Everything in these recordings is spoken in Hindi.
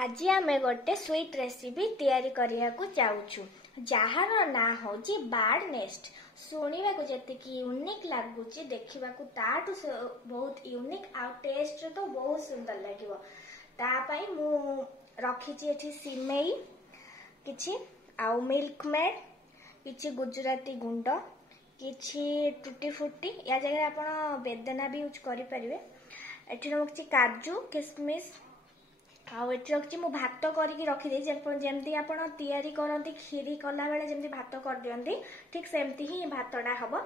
आज आमे गोटे स्वीट रेसिपी तैयारी करिया को चाहूछु जहार ना होची बार्ड नेस्ट सुनिबा को जतिकी यूनिक लागुची देखिबा को ताटू बहुत यूनिक आ टेस्ट तो बहुत सुंदर लागिवो ता पई मु रखिची एठी सिमेई किछि आ मिल्क मेड किछि गुजराती गुंड किछि टूटी फुटी या जगह आपण बेदना भी यूज करि परिबे एठी रखिची काजू किशमिश आठी मु भात करके रखिदे जमती आप तैयारी करती खीरी कला बेले जमती भात कर दियंती ठीक सेमती ही भातटा हम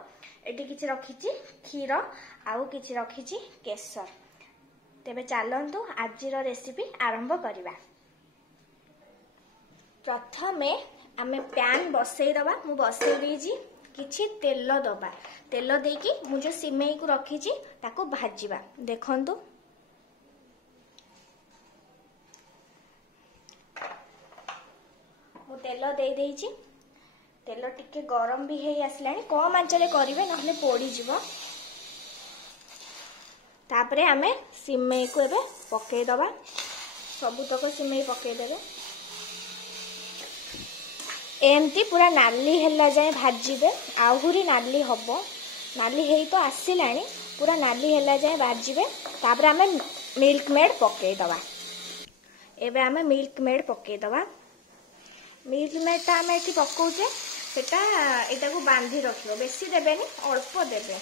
एटी किछि रखिछि क्षीर आउ किछि रखिछि केसर तेबे चलंतु आजिर रेसिपी आरंभ करिबा। प्रथमे आमे पैन बसई दबा मु बसई देजी किछि तेल दबा तेल देकी मु जो सिमेई को रखिछि ताको भाजिबा देखंतु तेल दे देइछि तेल टिके गरम भी हे आसलानी कम आंचले करिवे नहले पोड़ी जिवो तापरे आमे सिमेई को एबे पके दबा सबु तक सिमेई पके देबे एमती पूरा नाली हेला जाए भाजीबे आहुरी नाली हबो नाली हेई तो आसिलानी पूरा नाली हेला जाए भाजीबे तापरे आमे मिल्क मेड पके दबा एबे आमे मिल्क मेड पके दबा मिल्क मेड आम ये पकाउचे सेटा को बांधी रखियो बेसी देबेनी अल्प देबे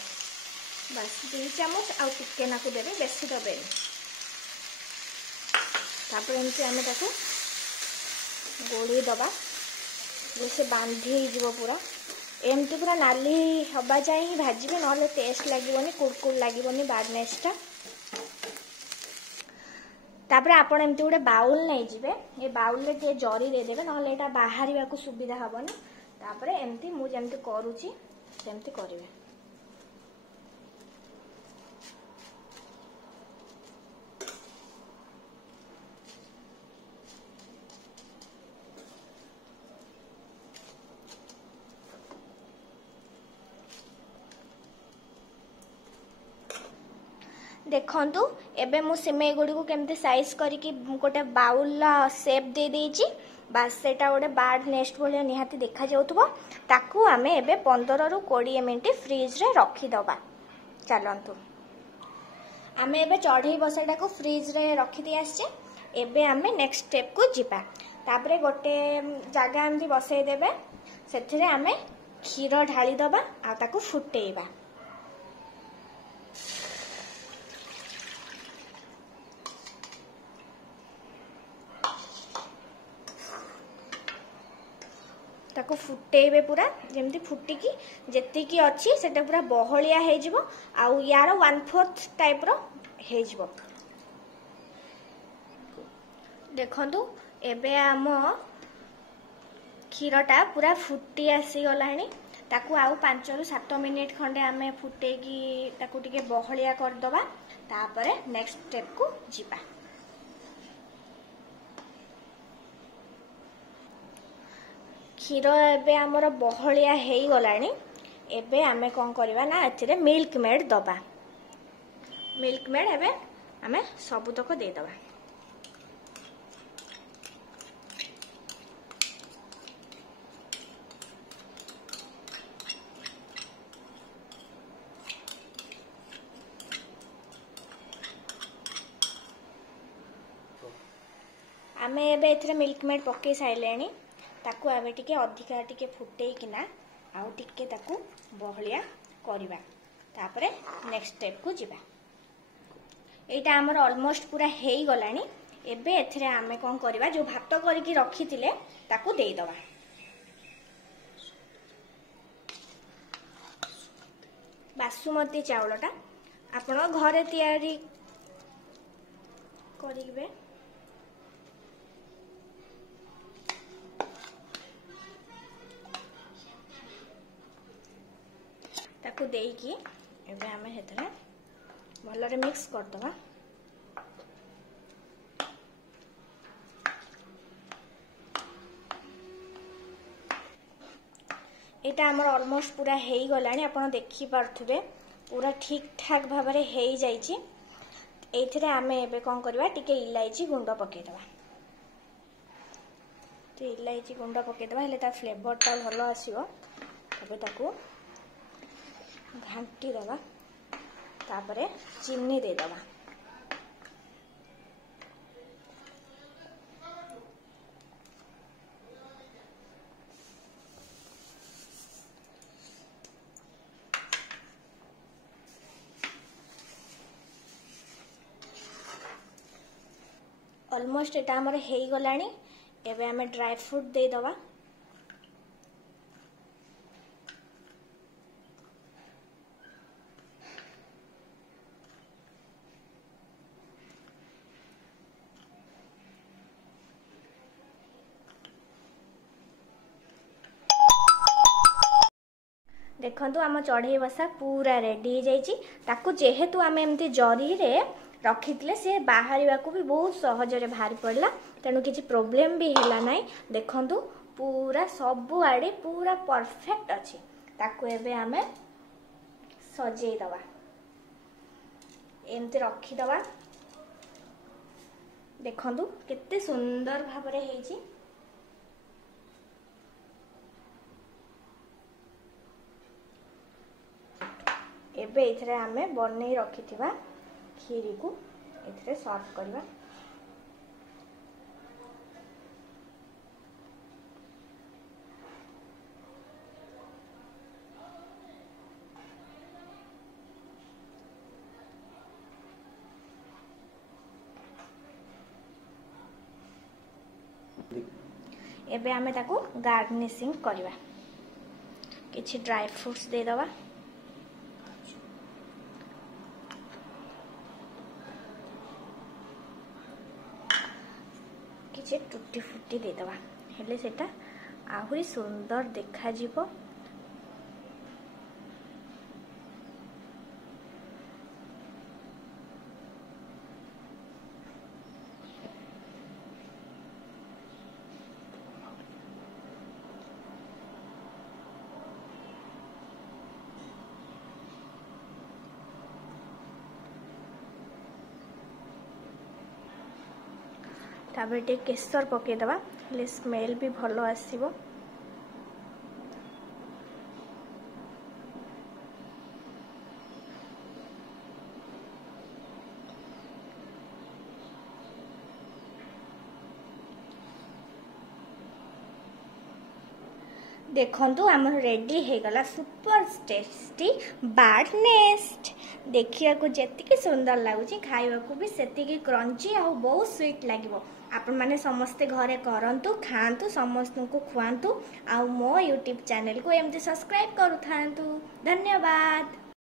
बस 2 चामच आ टिके नाकु देबे बेसी देबेनी तापर एमती आमे ताको गोड़ी दबा जैसे बांधी जीवो पूरा एमती पूरा नाली हबा जाए ही भाजीबे नले टेस्ट लागिवनी कुरकुर लागिवनी बार्डनेसटा तापरे आपण एमती गोटे बाउल नहीं जिबे ये बाउल रे जे जरी दे देबे नहले एटा बाहरिबा को सुविधा हबनी तापरे एमती मु जेमती करूची सेमती करिवे। देखंतु एबे मु सिमेई गुडी को केमते साइज करिकि गोटे बाउल शेप दे देइची बस सेटा गोटे बार्ड नेस्ट भलिया निहाती देखा जाउतबो ताकू आमे एबे 15 रु 20 मिनिट फ्रिज रे रखी दबा। चलंतु आमे एबे चढ़ई बसाटा को फ्रिज रे रखी दे आछे एबे आमे नेक्स्ट स्टेप को जिबा तापरे गोटे जागा एमती बसई देबे सेथिरे आमे क्षीर ढाली दबा आ ताकू फुटेइबा ताको फुटेबे पूरा जेमती फुटिकी जेतिकी अछि सेटा पूरा बहलिया हे जिवो आउ यार 1/4 टाइप रो हे जिवो देखंतु एबे आम क्षीरटा पूरा फुटी आसी गलानी ताकू आउ 5 रु 7 मिनिट खंडे आमे फुटेकी ताकू टिके बहलिया कर दबा तापरे नेक्स्ट स्टेप को जिबा। क्षीर एबे हमर बहलिया हेई गलानी एबे आमे कोन करबा ना एथिरे मिल्क मेड दबा मिल्क मेड एबे आमे सबु तक दे दबा आमे एबे एथिरे मिल्क मेड पके साइलेनी ताकू आमे टिके अधिका टिके फुटेई किना आउ टिके ताकू बहलिया करबा तापरे नेक्स्ट स्टेप को जिबा। एटा हमर ऑलमोस्ट पूरा हेई गलानी एबे एथिरे आमे कोन करबा जो भात करके रखितिले ताकू देई दबा बासुमती चावलटा आपण घरे तैयारी करिबे ताकू देकी एबे आमे हेतरे भलरे मिक्स कर दबा एटा हमर ऑलमोस्ट पूरा हेई गलानी आपण देखि पारथुबे पूरा ठीक ठाक भाबरे हेई जाईची एथिरे आमे एबे कोन करबा टिके इलायची गुंड पके दबा इलायची गुंड पकईदे हेल्ले ता फ्लेवरटा भल आसो ताको घाटी दबा तापरे चीनी दे दबा ऑलमोस्ट एटा हमर हेई गलानी एबे हमें ड्राई फ्रूट दे दबा देखंतु आम चढ़ई बसा पूरा रेडी हो जाइए ताकू जेहेतु आम एमती जरी रे रखी से बाहर को भी बहुत सहजरे बाहरी पड़ला तेणु किसी प्रोब्लेम भी है ना। देखंतु पूरा सबु आड़े पूरा परफेक्ट अच्छी ताकू एबे आमे सजेई दबा एमती रखी दबा देखंतु केते सुंदर भाबरे हेची। एबे इथरे आमे बनै रखिथिबा खीरी को इथरे सर्व करबा एबे आमे ताको गार्निशिंग करबा किछि ड्राई फ्रूट्स दे दबा किछि टुटी फुटी दे दबा हेले सेटा आहुरी सुंदर देखा जीवो। तापर टे केसर पकईदबा हेल्ले स्मेल भी भल आसीबो। देखंतु आमर रेडी हे गला सुपर टेस्टी बार्ड नेस्ट देखिया को जेतिकी सुंदर लागुची खाइबा को भी सेतिकी क्रंची आ बहुत स्वीट लागिवो। आपण माने समस्ते घरे करंतु खांतु समस्त को खुआंतु आ मो यूट्यूब चैनल को एमती सब्सक्राइब करू थांतु। धन्यवाद।